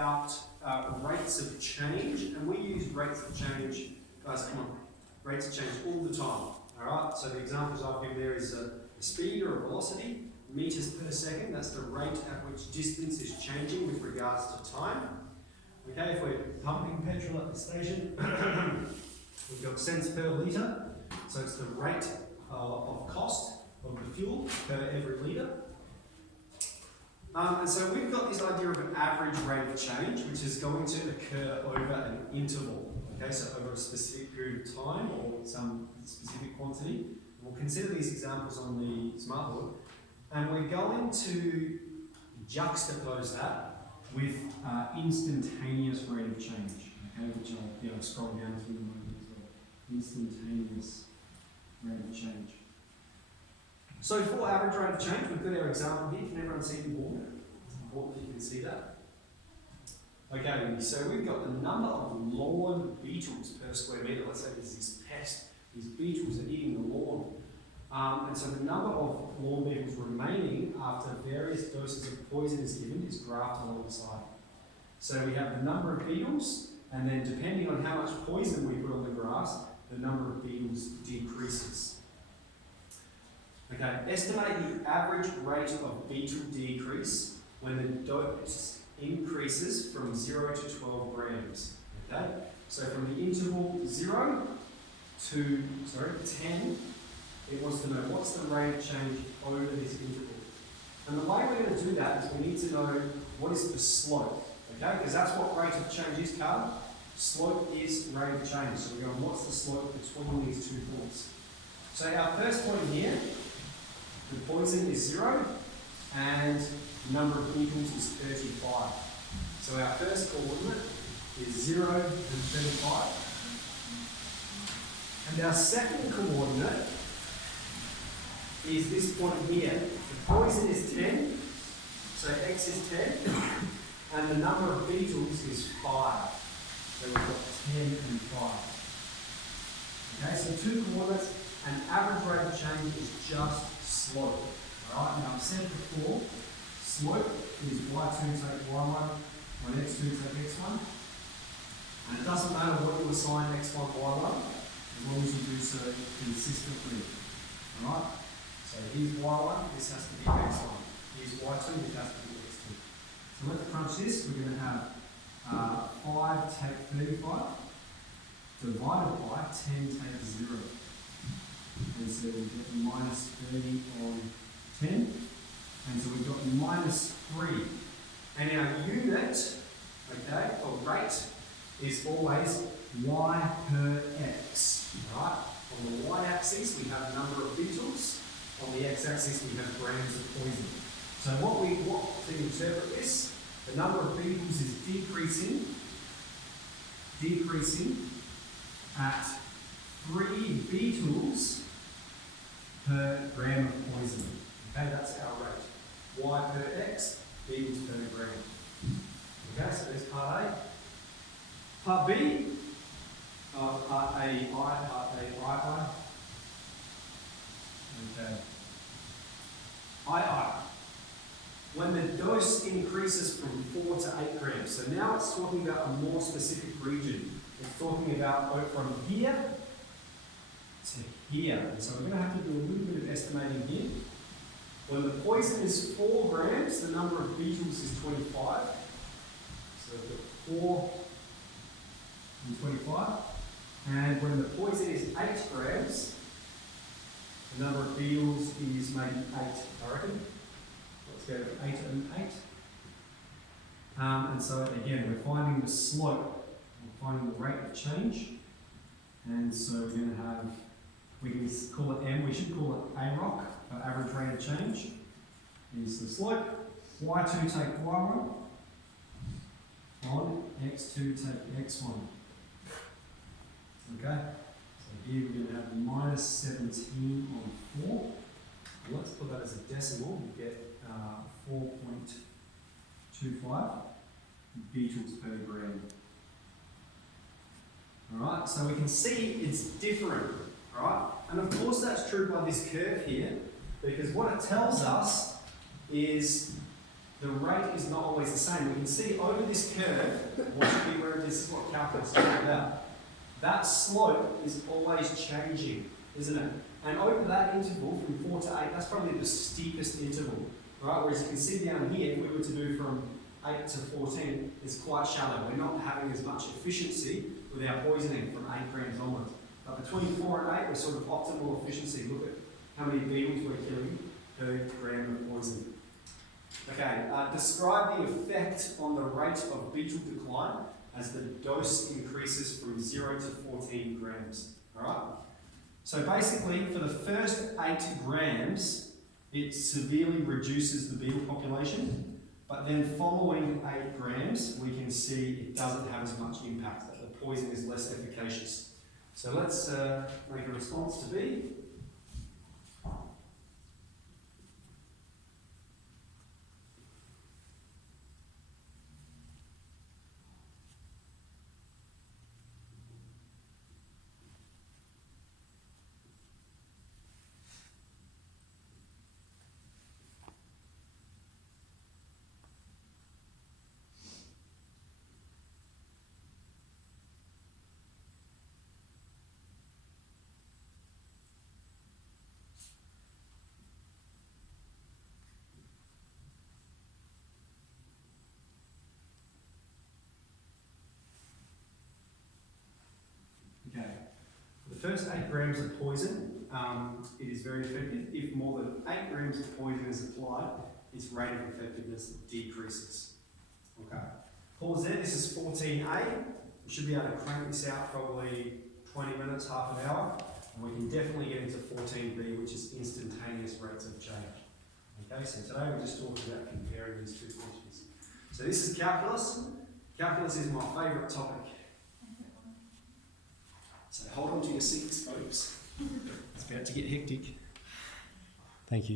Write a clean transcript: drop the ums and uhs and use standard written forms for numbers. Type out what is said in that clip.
about rates of change, and we use rates of change, guys, come on, rates of change all the time. Alright, so the examples I've given there is a speed or a velocity, meters per second, that's the rate at which distance is changing with regards to time. Okay, if we're pumping petrol at the station, we've got cents per litre, so it's the rate of cost of the fuel per every litre. And so we've got this idea of an average rate of change, which is going to occur over an interval. Okay, so over a specific period of time or some specific quantity. We'll consider these examples on the smartboard, and we're going to juxtapose that with instantaneous rate of change. Okay, which I'll be able to scroll down through the moment as well. Instantaneous rate of change. So for average rate of change, we've got our example here. Can everyone see the board? It's important that you can see that. Okay, so we've got the number of lawn beetles per square metre. Let's say there's this pest, these beetles are eating the lawn. And so the number of lawn beetles remaining after various doses of poison is given is graphed alongside. So we have the number of beetles, and then depending on how much poison we put on the grass, the number of beetles decreases. Okay, estimate the average rate of beetle decrease when the dose increases from 0 to 12 grams. Okay, so from the interval 0 to 10, it wants to know what's the rate of change over this interval. And the way we're going to do that is we need to know what is the slope. Okay, because that's what rate of change is, Carl. Slope is rate of change. So we're going, what's the slope between these 2 points? So our first point here, the poison is 0, and the number of beetles is 35. So our first coordinate is 0 and 35. And our second coordinate is this point here. The poison is 10, so x is 10, and the number of beetles is 5. So we've got 10 and 5. Okay, so 2 coordinates, and average rate of change is just slope. Alright, now I've said before, slope is y2 take y1, or x2 take x1. And it doesn't matter what you assign x1, y1, as long as you do so consistently. Alright? So here's y1, this has to be x1. Here's y2, this has to be x2. So let's crunch this. We're going to have 5 take 35 divided by 10 take 0. And so we get minus 30 on 10. And so we've got minus 3. And our unit, okay, or rate is always y per x. Right? On the y-axis we have number of beetles. On the x-axis we have grams of poison. So what to interpret this, the number of beetles is decreasing at 3 beetles per gram of poison. Okay, that's our rate. Y per x, beetles per gram. Okay, so there's part A. Part B, part A, I, part A, I. Okay. I. When the dose increases from 4 to 8 grams. So now it's talking about a more specific region. It's talking about from here to here. And so we're going to have to do a little bit of estimating here. When the poison is 4 grams, the number of beetles is 25. So we've got 4 and 25. And when the poison is 8 grams, the number of beetles is maybe 8, I reckon. Let's go to 8 and 8. And so again, we're finding the slope, we're finding the rate of change. And so we're going to have, we can call it M, we should call it AROC, or average rate of change, is the slope. Y2 take Y1 on X2 take X1. Okay, so here we're going to have minus 17 on 4. Let's put that as a decimal, we get 4.25 beetles per gram. Alright, so we can see it's different, right? And of course that's true by this curve here, because what it tells us is the rate is not always the same. We can see over this curve, what should be where this is what calculus is all about. That slope is always changing, isn't it? And over that interval from 4 to 8, that's probably the steepest interval, right? Whereas you can see down here, if we were to do from 8 to 14, it's quite shallow. We're not having as much efficiency with our poisoning from 8 grams onwards. But between 4 and 8, we're sort of optimal efficiency. Look at how many beetles we're killing per gram of poison. Okay, describe the effect on the rate of beetle decline as the dose increases from 0 to 14 grams. All right? So basically, for the first 8 grams, it severely reduces the beetle population, but then following 8 grams, we can see it doesn't have as much impact, that the poison is less efficacious. So let's make a response to B. Okay, for the first 8 grams of poison, it is very effective. If more than 8 grams of poison is applied, its rate of effectiveness decreases. Okay, pause there. This is 14A. We should be able to crank this out probably 20 minutes, half an hour, and we can definitely get into 14B, which is instantaneous rates of change. Okay, so today we're just talking about comparing these two questions. So this is calculus. Calculus is my favourite topic. So hold on to your seats, folks. It's about to get hectic. Thank you.